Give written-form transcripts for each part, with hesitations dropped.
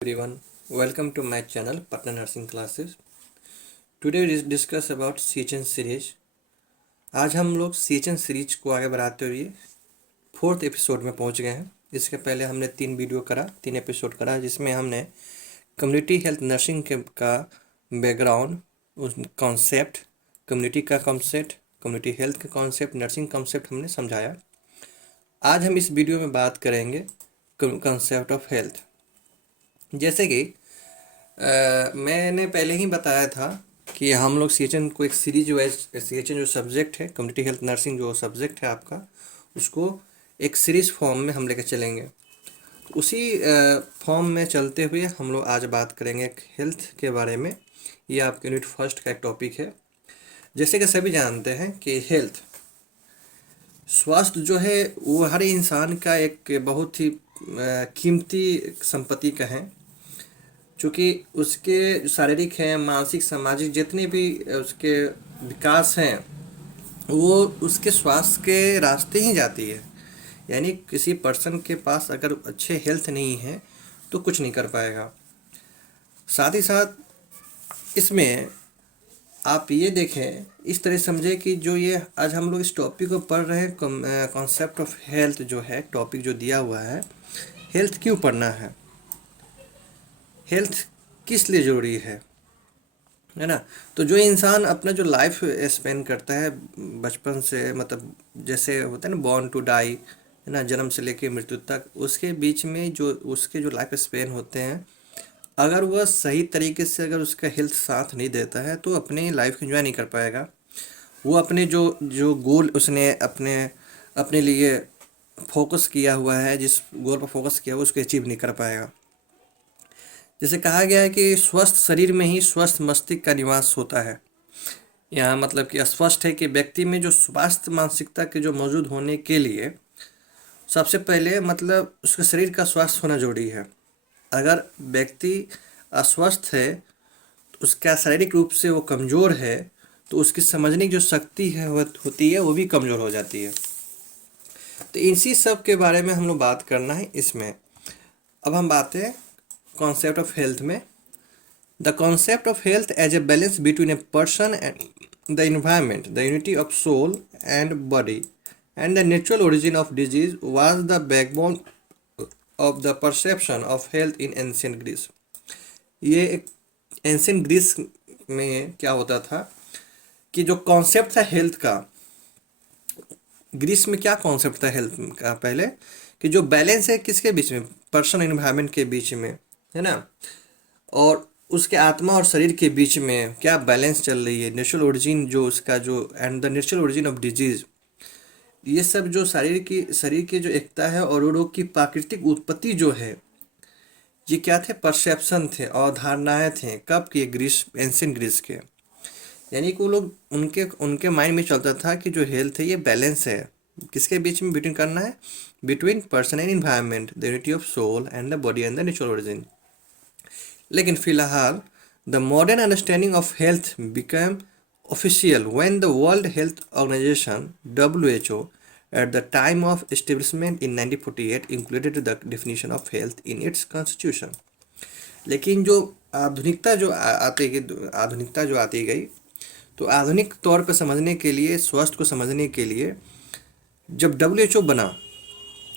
everyone, welcome to my channel Patna Nursing Classes. Today we discuss about CHN series. आज हम लोग CHN series को आगे बढ़ाते हुए फोर्थ एपिसोड में पहुंच गए हैं। इसके पहले हमने तीन एपिसोड करा जिसमें हमने कम्युनिटी हेल्थ नर्सिंग का बैकग्राउंड, उस कॉन्सेप्ट, कम्युनिटी का कॉन्सेप्ट, कम्युनिटी हेल्थ का कॉन्सेप्ट, नर्सिंग कॉन्सेप्ट हमने समझाया। आज हम इस वीडियो में बात करेंगे कॉन्सेप्ट ऑफ हेल्थ। जैसे कि मैंने पहले ही बताया था कि हम लोग CHN को एक सीरीज वाइज, CHN जो सब्जेक्ट है, कम्युनिटी हेल्थ नर्सिंग जो सब्जेक्ट है आपका, उसको एक सीरीज फॉर्म में हम लेकर चलेंगे। उसी फॉर्म में चलते हुए हम लोग आज बात करेंगे हेल्थ के बारे में। ये आपके यूनिट फर्स्ट का एक टॉपिक है। जैसे कि सभी जानते हैं कि हेल्थ, स्वास्थ्य जो है वो हर इंसान का एक बहुत ही कीमती संपत्ति का है, चूँकि उसके शारीरिक हैं, मानसिक, सामाजिक जितने भी उसके विकास हैं वो उसके स्वास्थ्य के रास्ते ही जाती है। यानी किसी पर्सन के पास अगर अच्छे हेल्थ नहीं है तो कुछ नहीं कर पाएगा। साथ ही साथ इसमें आप ये देखें, इस तरह समझे कि जो ये आज हम लोग इस टॉपिक को पढ़ रहे हैं, कॉन्सेप्ट ऑफ हेल्थ जो है टॉपिक जो दिया हुआ है, हेल्थ क्यों पढ़ना है, हेल्थ किस लिए ज़रूरी है ना। तो जो इंसान अपना जो लाइफ स्पेंड करता है बचपन से, मतलब जैसे होता है ना बॉर्न टू डाई, है ना, जन्म से लेकर मृत्यु तक, उसके बीच में जो उसके जो लाइफ स्पेन होते हैं, अगर वह सही तरीके से अगर उसका हेल्थ साथ नहीं देता है तो अपनी लाइफ एंजॉय नहीं कर पाएगा। वो अपने जो जो गोल उसने अपने अपने लिए फोकस किया हुआ है, जिस गोल पर फोकस किया हुआ उसको अचीव नहीं कर पाएगा। जैसे कहा गया है कि स्वस्थ शरीर में ही स्वस्थ मस्तिष्क का निवास होता है। यहाँ मतलब कि स्पष्ट है कि व्यक्ति में जो स्वास्थ्य मानसिकता के जो मौजूद होने के लिए सबसे पहले मतलब उसके शरीर का स्वास्थ्य होना जरूरी है। अगर व्यक्ति अस्वस्थ है तो उसका शारीरिक रूप से वो कमज़ोर है तो उसकी समझने की जो शक्ति है होती है वो भी कमज़ोर हो जाती है। तो इसी सब के बारे में हम लोग बात करना है इसमें। अब हम बात है कॉन्सेप्ट ऑफ हेल्थ में। The concept of health as a balance between a person and the environment, the unity of soul and body and the natural origin of disease was the backbone of the perception of health in ancient Greece. ये एक ancient Greece में क्या होता था कि जो concept था health का, ग्रीस में क्या कॉन्सेप्ट था हेल्थ का पहले, कि जो बैलेंस है किसके बीच में, पर्सन एनवायरनमेंट के बीच में, है ना, और उसके आत्मा और शरीर के बीच में क्या बैलेंस चल रही है, नेचुरल ओरिजिन जो उसका जो and the natural origin of disease, ये सब जो शरीर की जो एकता है और रोग की प्राकृतिक उत्पत्ति जो है, ये क्या थे, परसेप्शन थे और धारणाएं थे। कब के, ग्रीस, एंशिएंट ग्रीस के। यानी कि वो लोग उनके उनके माइंड में चलता था कि जो हेल्थ है ये बैलेंस है, किसके बीच में बिटवीन करना है, between person and environment, the unity of soul and the body and the natural origin. लेकिन फिलहाल the modern understanding of health become official when the world health organization WHO at the time of establishment in 1948 included the definition of health in its constitution। लेकिन जो आधुनिकता जो आती गई, तो आधुनिक तौर पर समझने के लिए, स्वास्थ्य को समझने के लिए जब WHO बना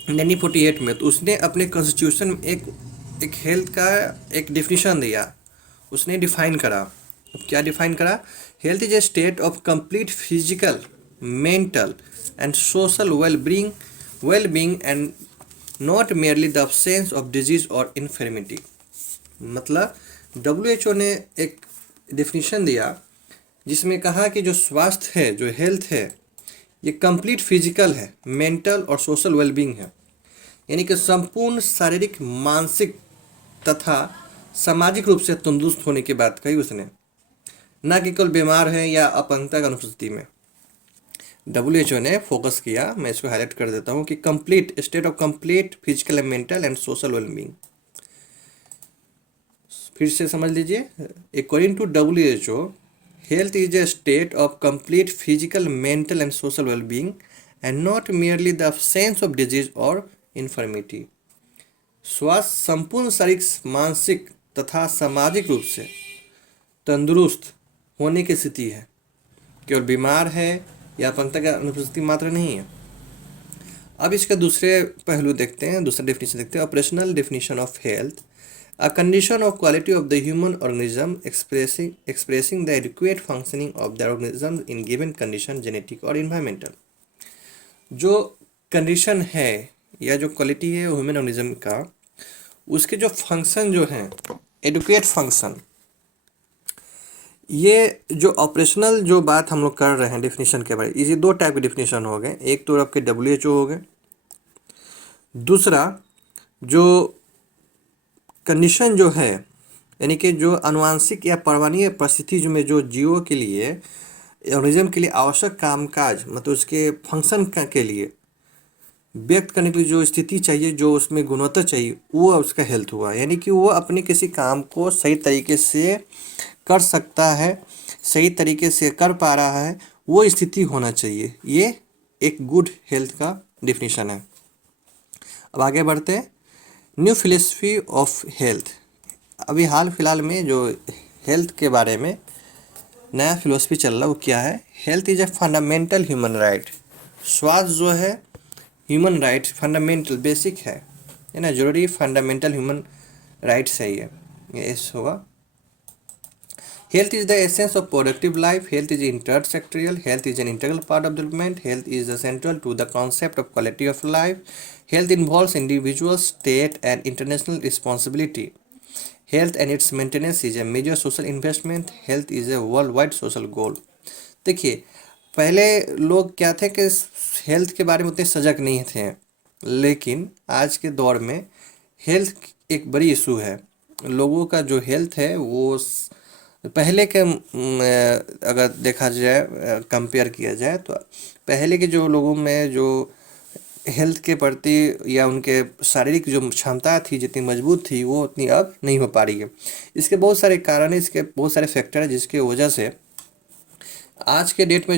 1948 में, तो उसने अपने कॉन्स्टिट्यूशन में एक हेल्थ का एक डिफिनीशन दिया, उसने डिफाइन करा। अब क्या डिफाइन करा, health is a state of complete physical, mental and social well-being and not merely the absence of disease or infirmity। मतलब WHO ने एक डिफिनीशन दिया जिसमें कहा कि जो स्वास्थ्य है, जो हेल्थ है, ये कंप्लीट फिजिकल है, मेंटल और सोशल वेलबींग है। यानी कि संपूर्ण शारीरिक, मानसिक तथा सामाजिक रूप से तंदुरुस्त होने की बात कही उसने, ना कि केवल बीमार है या अपंगता की अनुपस्थिति में। WHO ने फोकस किया, मैं इसको हाईलाइट कर देता हूँ, कि complete state of complete physical, mental and social wellbeing. फिर से समझ लीजिए, according to WHO, health is a state of complete physical, mental and social wellbeing and not merely the absence of disease और infirmity. स्वास्थ्य संपूर्ण शारीरिक, मानसिक तथा सामाजिक रूप से तंदुरुस्त होने की स्थिति है, केवल बीमार है या अपंगता का अनुपस्थिति मात्र नहीं है। अब इसका दूसरे पहलू देखते हैं, दूसरा डेफिनेशन देखते हैं। Operational definition of health: a condition of quality of the human organism expressing the adequate functioning of the organism in given condition, genetic और इन्वायरमेंटल। जो कंडीशन है या जो क्वालिटी है ह्यूमन ऑर्गेनिज्म का, उसके जो फंक्शन जो हैं, एडुकेट फंक्शन, ये जो ऑपरेशनल जो बात हम लोग कर रहे हैं डेफिनेशन के बारे में, ये दो टाइप के डेफिनेशन हो गए। एक तो आपके WHO हो गए, दूसरा जो कंडीशन जो है यानी कि जो आनुवांशिक या पर्यावरणीय परिस्थिति जो में जो जीवों के लिए, ऑर्गेनिज्म के लिए आवश्यक कामकाज, मतलब उसके फंक्शन के लिए व्यक्त करने के लिए जो स्थिति चाहिए, जो उसमें गुणवत्ता चाहिए, वो उसका हेल्थ हुआ। यानी कि वो अपने किसी काम को सही तरीके से कर सकता है, सही तरीके से कर पा रहा है, वो स्थिति होना चाहिए। ये एक गुड हेल्थ का डिफिनीशन है। अब आगे बढ़ते हैं। न्यू फिलोसफी ऑफ हेल्थ: अभी हाल फिलहाल में जो हेल्थ के बारे में नया फिलोसफी चल रहा है वो क्या है? Health is a fundamental human right. स्वास्थ्य जो है ह्यूमन राइट, फंडामेंटल, बेसिक है ना, जरूरी फंडामेंटल ह्यूमन राइट्स है ये एस होगा। Health is the essence of productive life. Health is intersectorial. Health is an integral part of development. Health is central to the concept of quality of life. Health involves individual, state, and international responsibility. Health and its maintenance is a major social investment. Health is a worldwide social goal. देखिए, पहले लोग क्या थे कि health के बारे में उतने सजग नहीं थे, लेकिन आज के दौर में हेल्थ एक बड़ी इशू है। लोगों का जो हेल्थ है वो पहले के अगर देखा जाए, कंपेयर किया जाए तो पहले के जो लोगों में जो हेल्थ के प्रति या उनके शारीरिक जो क्षमता थी जितनी मजबूत थी, वो उतनी अब नहीं हो पा रही है। इसके बहुत सारे कारण हैं, इसके बहुत सारे फैक्टर हैं, जिसके वजह से आज के डेट में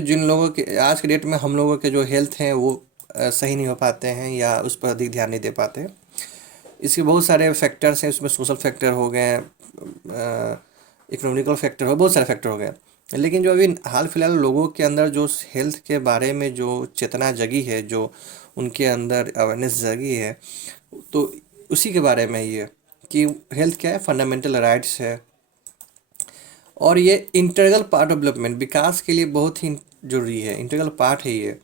आज के डेट में हम लोगों के जो हेल्थ हैं वो सही नहीं हो पाते हैं या उस पर अधिक ध्यान नहीं दे पाते हैं। इसके बहुत सारे फैक्टर्स हैं, उसमें सोशल फैक्टर हो गए, इकोनॉमिकल फैक्टर हो, बहुत सारे फैक्टर हो गए। लेकिन जो अभी हाल फिलहाल लोगों के अंदर जो हेल्थ के बारे में जो चेतना जगी है, जो उनके अंदर अवेयरनेस जगी है, तो उसी के बारे में ये कि हेल्थ क्या है, फंडामेंटल राइट्स है और ये इंटीग्रल पार्ट ऑफ डेवलपमेंट, विकास के लिए बहुत ही जरूरी है, इंटीग्रल पार्ट है ये।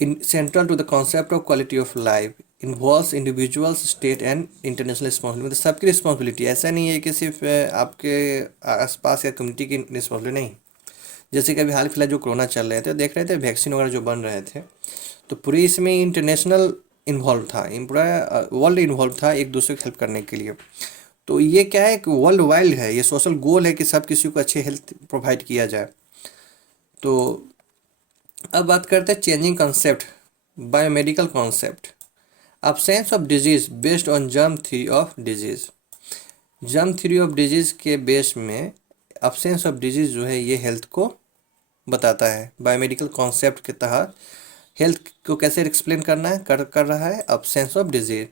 In central to the concept of quality of life, involves individuals, state and international responsibility. मतलब सबकी रिस्पॉन्सिबिलिटी, ऐसा नहीं है कि सिर्फ आपके आसपास या कम्युनिटी की रिस्पॉन्सिबिलिटी नहीं। जैसे कि अभी हाल फिलहाल जो कोरोना चल रहे थे, देख रहे थे वैक्सीन वगैरह जो बन रहे थे, तो पूरी इसमें इंटरनेशनल इन्वॉल्व था, पूरा वर्ल्ड इन्वॉल्व था एक दूसरे को हेल्प करने के लिए। तो ये क्या है कि वर्ल्ड वाइड है, ये सोशल गोल है कि सब किसी को अच्छे हेल्थ प्रोवाइड किया जाए। तो अब बात करते हैं changing concept, biomedical concept. Absence of disease based on germ theory of disease. Germ theory of disease के बेस में अब्सेंस ऑफ डिजीज जो है ये हेल्थ को बताता है। बायोमेडिकल कॉन्सेप्ट के तहत हेल्थ को कैसे एक्सप्लेन करना है, कर रहा है अब्सेंस ऑफ डिजीज।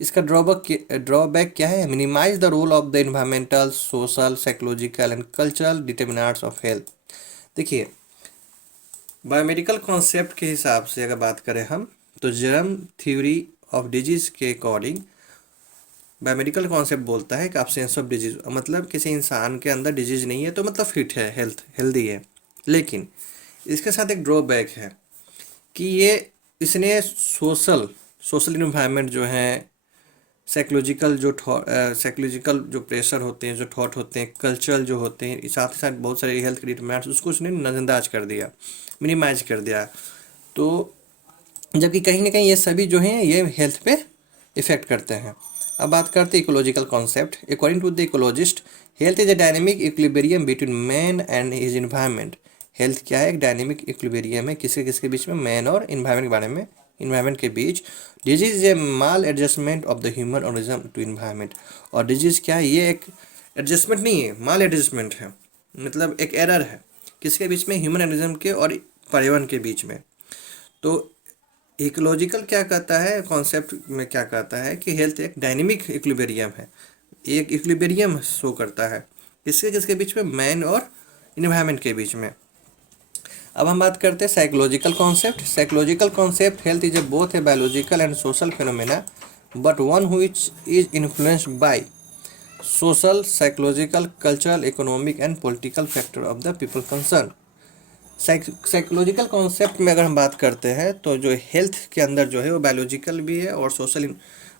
इसका ड्रॉबैक क्या है? Minimize the role of the environmental, social, psychological and cultural determinants of health. देखिए, बायोमेडिकल कॉन्सेप्ट के हिसाब से अगर बात करें हम, तो जर्म थ्योरी ऑफ डिजीज के अकॉर्डिंग बायोमेडिकल कॉन्सेप्ट बोलता है कि अब्सेंस ऑफ डिजीज मतलब किसी इंसान के अंदर डिजीज नहीं है, तो मतलब फिट है, हेल्दी है। लेकिन इसके साथ एक ड्रॉबैक है कि इसने सोशल इन्वायरमेंट जो है, साइकोलॉजिकल जो प्रेशर होते हैं, जो थॉट होते हैं, कल्चरल जो होते हैं, साथ ही साथ बहुत सारे हेल्थ ट्रीटमेंट्स, उसको उसने नज़रअंदाज कर दिया, मिनिमाइज कर दिया। तो जबकि कहीं ना कहीं ये सभी जो हैं ये हेल्थ पे इफ़ेक्ट करते हैं। अब बात करते हैं ecological concept. According to the ecologist, health is a dynamic equilibrium between man and his environment. Health क्या है? एक डायनेमिक इक्विलिब्रियम है, किसके बीच में? मैन और इन्वायरमेंट के बारे में, इन्वायरमेंट के बीच। Disease is a maladjustment of the human organism to environment. और डिजीज क्या है? ये एक एडजस्टमेंट नहीं है, माल एडजस्टमेंट है, मतलब एक एरर है किसके बीच में? ह्यूमन ऑर्गेनिज्म के और पर्यावरण के बीच में। तो इकोलॉजिकल क्या कहता है, कॉन्सेप्ट में क्या कहता है कि हेल्थ एक डायनेमिक इक्विलिब्रियम है, एक इक्विलिब्रियम शो करता है किसके किसके बीच में, मैन और इन्वायरमेंट के बीच में। अब हम बात करते हैं psychological concept. Psychological concept, health is A both a biological and social phenomena but one which is influenced by social, psychological, cultural, economic and political factor of the people concern. Psychological concept में अगर हम बात करते हैं तो जो health के अंदर जो है वो बायोलॉजिकल भी है और सोशल,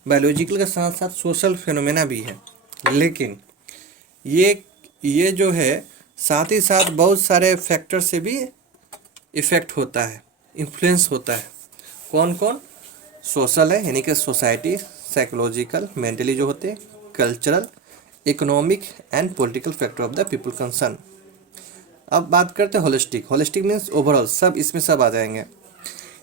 बायोलॉजिकल के साथ साथ सोशल फिनोमेना भी है, लेकिन ये जो है साथ ही साथ बहुत सारे फैक्टर से भी इफेक्ट होता है, इन्फ्लुएंस होता है। कौन कौन? सोशल है यानी कि सोसाइटी, साइकोलॉजिकल मेंटली जो होते हैं, cultural, economic and political factor of the people concern. अब बात करते हैं होलिस्टिक। होलिस्टिक मीन्स ओवरऑल, सब इसमें सब आ जाएंगे।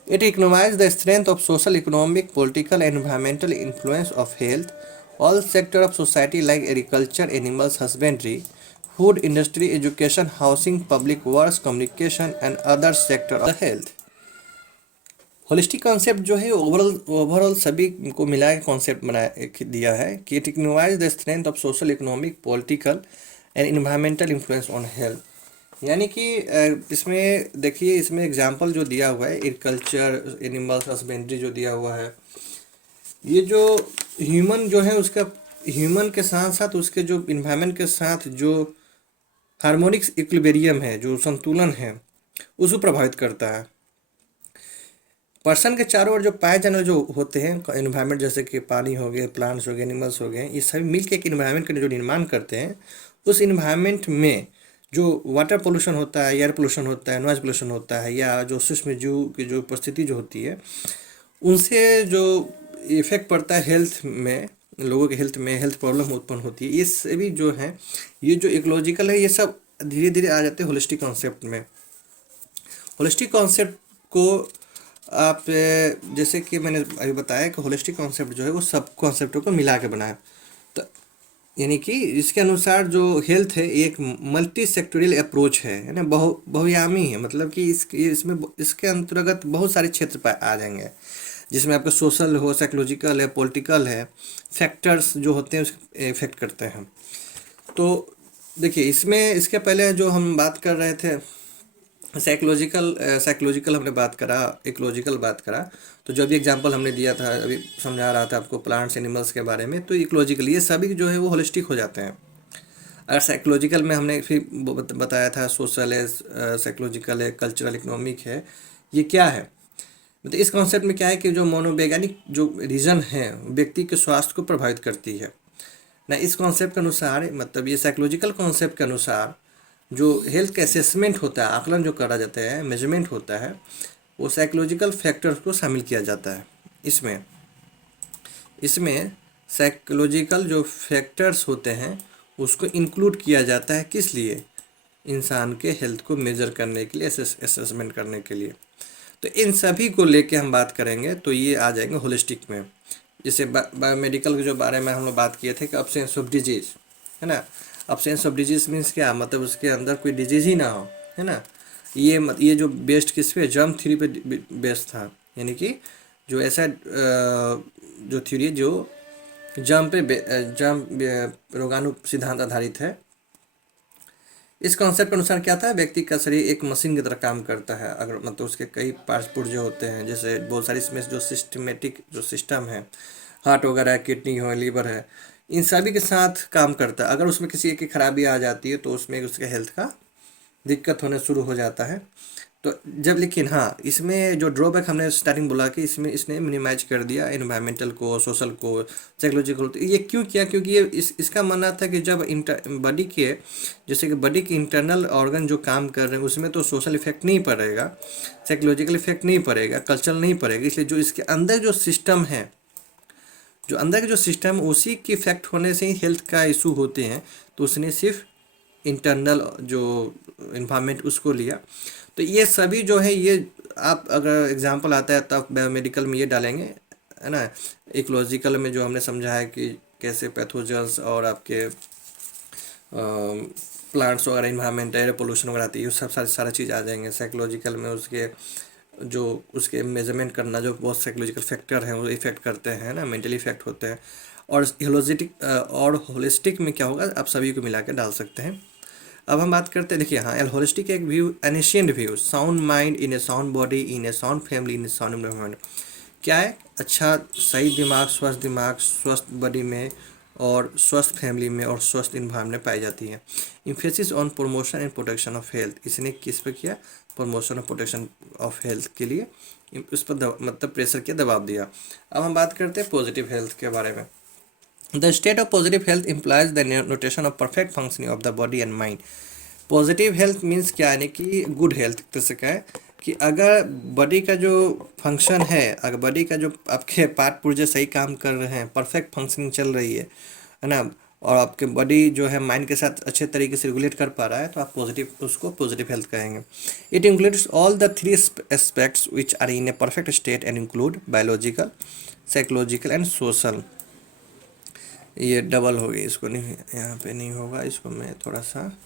It ignores the strength of social, economic, political and environmental influence of health all sector of society like agriculture, animals husbandry, food industry, education, housing, public works, communication and other sector of the health. Holistic concept जो है overall सभी को मिला के concept बनाया दिया है कि it ignores the strength of social, economic, political and environmental influence on health. यानी कि इसमें देखिए, इसमें एग्जांपल जो दिया हुआ है एग्रीकल्चर, एनिमल्स हस्बेंड्री जो दिया हुआ है, ये जो ह्यूमन जो है उसका, ह्यूमन के साथ साथ उसके जो इन्वायरमेंट के साथ जो हार्मोनिक इक्विलिब्रियम है, जो संतुलन है, उसको प्रभावित करता है। पर्सन के चारों ओर जो पाए जाने जो होते हैं इन्वायरमेंट, जैसे कि पानी हो गए, प्लांट्स हो गए, एनिमल्स हो गए, ये सभी मिलकर एक इन्वायरमेंट का जो निर्माण करते हैं, उस इन्वायरमेंट में जो वाटर पोल्यूशन होता है, एयर पोल्यूशन होता है, नॉइज पोल्यूशन होता है, या जो सूक्ष्म जीव की जो उपस्थिति जो होती है, उनसे जो इफेक्ट पड़ता है हेल्थ में, लोगों के हेल्थ में हेल्थ प्रॉब्लम उत्पन्न होती है, ये सभी जो है, ये जो इकोलॉजिकल है, ये सब धीरे धीरे आ जाते हैं होलिस्टिक कॉन्सेप्ट में। होलिस्टिक कॉन्सेप्ट को आप जैसे कि मैंने अभी बताया कि होलिस्टिक कॉन्सेप्ट जो है वो सब कॉन्सेप्टों को मिला के बना है। तो यानी कि इसके अनुसार जो हेल्थ है एक मल्टी सेक्टोरियल अप्रोच है ना, बहुआयामी है, मतलब कि इसमें इसके अंतर्गत बहुत सारे क्षेत्र आ जाएंगे, जिसमें आपका सोशल हो, साइकोलॉजिकल है, पॉलिटिकल है, फैक्टर्स जो होते हैं उसके इफेक्ट करते हैं। तो देखिए, इसमें इसके पहले जो हम बात कर रहे थे साइकोलॉजिकल हमने बात करा, इकोलॉजिकल बात करा, तो जो भी एग्जांपल हमने दिया था, अभी समझा रहा था आपको प्लांट्स एनिमल्स के बारे में, तो इकोलॉजिकल ये सभी जो है वो होलिस्टिक हो जाते हैं। अगर साइकोलॉजिकल में हमने फिर बताया था सोशल है, साइकोलॉजिकल है, कल्चरल, इकोनॉमिक है, ये क्या है, मतलब इस कॉन्सेप्ट में क्या है कि जो मनोवैज्ञानिक जो रीज़न है व्यक्ति के स्वास्थ्य को प्रभावित करती है ना। इस कॉन्सेप्ट के अनुसार, मतलब ये साइकोलॉजिकल कॉन्सेप्ट के अनुसार जो हेल्थ का असेसमेंट होता है, आकलन जो करा जाता है, मेजरमेंट होता है, वो साइकोलॉजिकल फैक्टर्स को शामिल किया जाता है। इसमें साइकोलॉजिकल जो फैक्टर्स होते हैं उसको इंक्लूड किया जाता है, किस लिए? इंसान के हेल्थ को मेजर करने के लिए, असेसमेंट करने के लिए। तो इन सभी को लेके हम बात करेंगे तो ये आ जाएंगे होलिस्टिक में। जैसे बायोमेडिकल के जो बारे में हम लोग बात किए थे कि अब्सेंस ऑफ डिजीज है ना। अब्सेंस ऑफ डिजीज मीन्स क्या, मतलब उसके अंदर कोई डिजीज ही ना हो, है ना। ये जो बेस्ड किस पे, जर्म थ्योरी पे बेस्ड था, यानी कि जो ऐसा जो थ्योरी जो जर्म रोगाणु सिद्धांत आधारित है। इस कॉन्सेप्ट के अनुसार क्या था, व्यक्ति का शरीर एक मशीन की तरह काम करता है, अगर मतलब उसके कई पार्ट्स पुर्जे होते हैं, जैसे बहुत सारी इसमें जो सिस्टमेटिक जो सिस्टम है, हार्ट वगैरह है, किडनी हो, लीवर है, इन सभी के साथ काम करता है। अगर उसमें किसी एक की खराबी आ जाती है तो उसमें उसके हेल्थ का दिक्कत होने शुरू हो जाता है। तो जब, लेकिन हाँ, इसमें जो ड्रॉबैक हमने स्टार्टिंग बोला कि इसमें इसने मिनिमाइज कर दिया एनवायरमेंटल को, सोशल को, साइकोलॉजिकल। तो ये क्यों किया? क्योंकि ये इसका मानना था कि जब बॉडी के, जैसे कि बॉडी के इंटरनल ऑर्गन जो काम कर रहे हैं उसमें तो सोशल इफेक्ट नहीं पड़ेगा, साइकोलॉजिकल इफेक्ट नहीं पड़ेगा, कल्चरल नहीं पड़ेगा, इसलिए जो इसके अंदर जो सिस्टम है, जो अंदर के जो सिस्टम, उसी के इफेक्ट होने से ही हेल्थ का इशू होते हैं। तो उसने सिर्फ इंटरनल जो इन्वायरमेंट उसको लिया। तो ये सभी जो है, ये आप अगर एग्जांपल आता है तब बायोमेडिकल में ये डालेंगे, है ना। इकोलॉजिकल में जो हमने समझा है कि कैसे पैथोजेंस और आपके प्लांट्स वगैरह, इन्वायरमेंट, एयर पोल्यूशन वगैरह आती है, सब सारा चीज़ आ जाएंगे। साइकोलॉजिकल में उसके जो उसके मेजरमेंट करना, जो बहुत साइकोलॉजिकल फैक्टर हैं वो इफेक्ट करते हैं ना, मेंटली इफेक्ट होते हैं। और होलिस्टिक में क्या होगा, आप सभी को मिला के डाल सकते हैं। अब हम बात करते हैं, देखिए हाँ, होलिस्टिक एक view, ancient view, sound mind in A sound body in A sound family in A sound environment. क्या है, अच्छा सही दिमाग स्वस्थ बॉडी में और स्वस्थ फैमिली में और स्वस्थ इन्वायरमेंट में पाई जाती है। Emphasis on promotion and protection of health, इसने किस पे किया, प्रमोशन और प्रोटेक्शन ऑफ हेल्थ के लिए उस पर मतलब प्रेशर किया, दबाव दिया। अब हम बात करते हैं पॉजिटिव हेल्थ के बारे में। The state of positive health implies the notation of perfect functioning of the body and mind. Positive health means क्या है कि गुड हेल्थ, जैसे क्या है कि अगर बॉडी का जो फंक्शन है, अगर बॉडी का जो आपके पार्ट पुर्जे सही काम कर रहे हैं, परफेक्ट फंक्शनिंग चल रही है ना, और आपके बॉडी जो है माइंड के साथ अच्छे तरीके से रेगुलेट कर पा रहा है, तो आप उसको पॉजिटिव हेल्थ कहेंगे। It includes all the three aspects which are in a perfect state and include biological, psychological and social. ये डबल हो गई, इसको नहीं, यहाँ पे नहीं होगा, इसको मैं थोड़ा सा,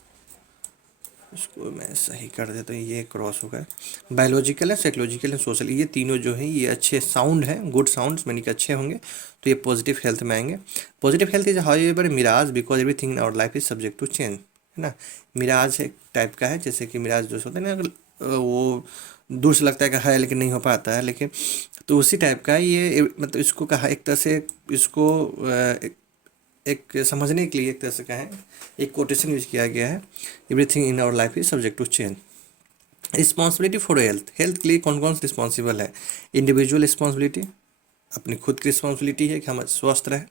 इसको मैं सही कर देता हूँ, ये क्रॉस हो गया। बायोलॉजिकल है, साइकोलॉजिकल एंड सोशल, ये तीनों जो हैं ये अच्छे साउंड हैं, गुड साउंड्स यानी कि अच्छे होंगे, तो ये पॉजिटिव हेल्थ में आएंगे। Positive health is however mirage because everything in our life is subject to change, है ना। मिराज एक टाइप का है, जैसे कि मिराज जो होता है ना, वो दूर से लगता है कि है लेकिन नहीं हो पाता है, लेकिन तो उसी टाइप का है ये, मतलब इसको कहा एक तरह से, इसको एक समझने के लिए एक तरह से कहें, एक कोटेशन यूज किया गया है, everything in our life is subject to change. Responsibility for health, health के लिए कौन कौन सी रिस्पॉन्सिबल है। इंडिविजुअल रिस्पॉन्सिबिलिटी, अपनी खुद की रिस्पॉन्सिबिलिटी है कि हम स्वस्थ रहें,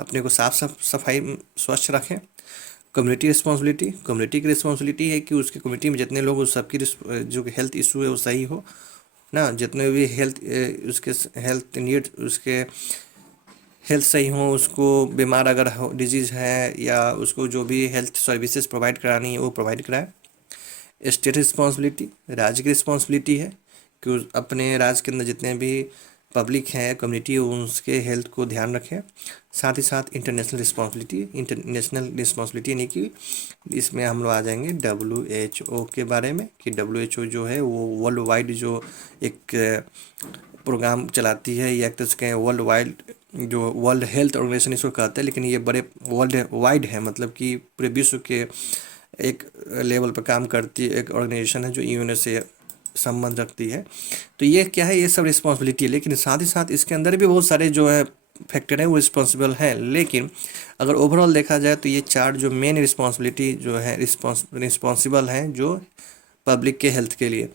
अपने को सफाई स्वच्छ रखें। कम्युनिटी रिस्पॉन्सिबिलिटी, कम्युनिटी की रिस्पॉन्सिबिलिटी है कि उसके कम्युनिटी में जितने लोग, उस सबकी जो हेल्थ इशू है वो सही हो ना, जितने भी उसके हेल्थ नीड, उसके हेल्थ सही हो, उसको बीमार अगर हो, डिजीज़ है, या उसको जो भी हेल्थ सर्विसेज प्रोवाइड करानी है वो प्रोवाइड कराए। स्टेट रिस्पॉन्सिबिलिटी, राज्य की रिस्पॉन्सिबिलिटी है कि अपने राज्य के अंदर जितने भी पब्लिक है, कम्युनिटी है, उसके हेल्थ को ध्यान रखें। साथ ही साथ इंटरनेशनल रिस्पॉन्सिबिलिटी यानी कि इसमें हम लोग आ जाएंगे WHO के बारे में, कि WHO जो है वो वर्ल्ड वाइड जो एक प्रोग्राम चलाती है, या एक तरह से वर्ल्ड वाइड, जो वर्ल्ड हेल्थ ऑर्गेनाइजेशन इसको कहते हैं, लेकिन ये बड़े वर्ल्ड वाइड है, मतलब कि पूरे विश्व के एक लेवल पर काम करती है, एक ऑर्गेनाइजेशन है जो UN से संबंध रखती है। तो ये क्या है, ये सब रिस्पॉन्सिबिलिटी है, लेकिन साथ ही साथ इसके अंदर भी बहुत सारे जो है फैक्टर है वो रिस्पॉन्सिबल है। लेकिन अगर ओवरऑल देखा जाए तो ये चार जो मेन रिस्पॉन्सिबिलिटी जो है रिस्पॉन्सिबल हैं जो पब्लिक के हेल्थ के लिए।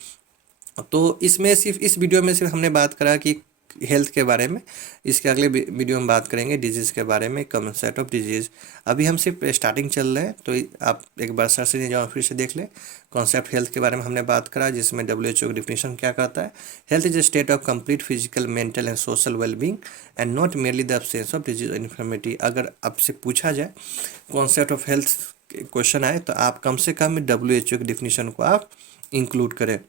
तो इसमें सिर्फ इस वीडियो में सिर्फ हमने बात करा कि हेल्थ के बारे में, इसके अगले वीडियो में बात करेंगे डिजीज़ के बारे में, कॉन्सेप्ट ऑफ डिजीज़। अभी हम सिर्फ स्टार्टिंग चल रहे हैं, तो आप एक बार सर्च से जाओ, फिर से देख लें। कॉन्सेप्ट हेल्थ के बारे में हमने बात करा, जिसमें WHO की डिफिनेशन क्या कहता है। Health is a state of complete physical, mental and social wellbeing and not merely the absence of disease और इन्फर्मिटी। अगर आपसे पूछा जाए कॉन्सेप्ट ऑफ हेल्थ क्वेश्चन आए, तो आप कम से कम WHO की डिफिनेशन को आप इंक्लूड करें।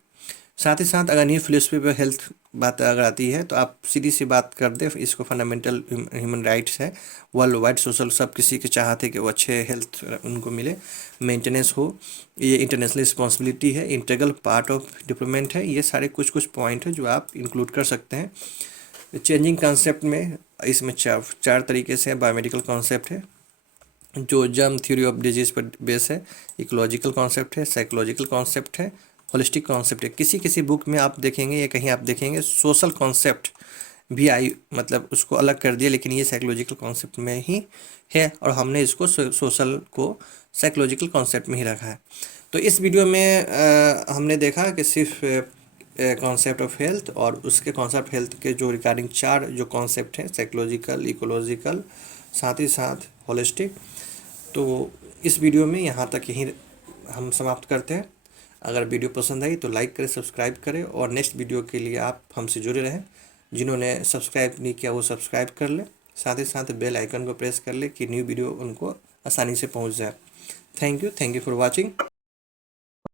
साथ ही साथ अगर न्यू फिलोसफी पे हेल्थ बात अगर आती है, तो आप सीधी सी बात कर दे, इसको फंडामेंटल ह्यूमन राइट्स है, वर्ल्ड वाइड सोशल, सब किसी के चाहते कि वो अच्छे हेल्थ उनको मिले, मेंटेनेंस हो, ये इंटरनेशनल रिस्पॉन्सिबिलिटी है, इंटीग्रल पार्ट ऑफ डेवलपमेंट है। ये सारे कुछ पॉइंट है जो आप इंक्लूड कर सकते हैं। चेंजिंग कॉन्सेप्ट में इसमें चार तरीके से बायोमेडिकल कॉन्सेप्ट है, जो जर्म थ्योरी ऑफ डिजीज पर बेस है, इकोलॉजिकल कॉन्सेप्ट है, साइकोलॉजिकल कॉन्सेप्ट है, होलिस्टिक कॉन्सेप्ट है। किसी बुक में आप देखेंगे या कहीं आप देखेंगे सोशल कॉन्सेप्ट भी आई, मतलब उसको अलग कर दिया, लेकिन ये साइकोलॉजिकल कॉन्सेप्ट में ही है, और हमने इसको सोशल को साइकोलॉजिकल कॉन्सेप्ट में ही रखा है। तो इस वीडियो में हमने देखा कि सिर्फ कॉन्सेप्ट ऑफ हेल्थ और उसके कॉन्सेप्ट हेल्थ के जो रिगार्डिंग चार जो कॉन्सेप्ट हैं, साइकोलॉजिकल, इकोलॉजिकल, साथ ही साथ होलिस्टिक। तो इस वीडियो में यहाँ तक यहीं हम समाप्त करते हैं। अगर वीडियो पसंद आई तो लाइक करें, सब्सक्राइब करें, और नेक्स्ट वीडियो के लिए आप हमसे जुड़े रहें। जिन्होंने सब्सक्राइब नहीं किया वो सब्सक्राइब कर लें, साथ ही साथ बेल आइकन को प्रेस कर लें कि न्यू वीडियो उनको आसानी से पहुंच जाए। Thank you for watching.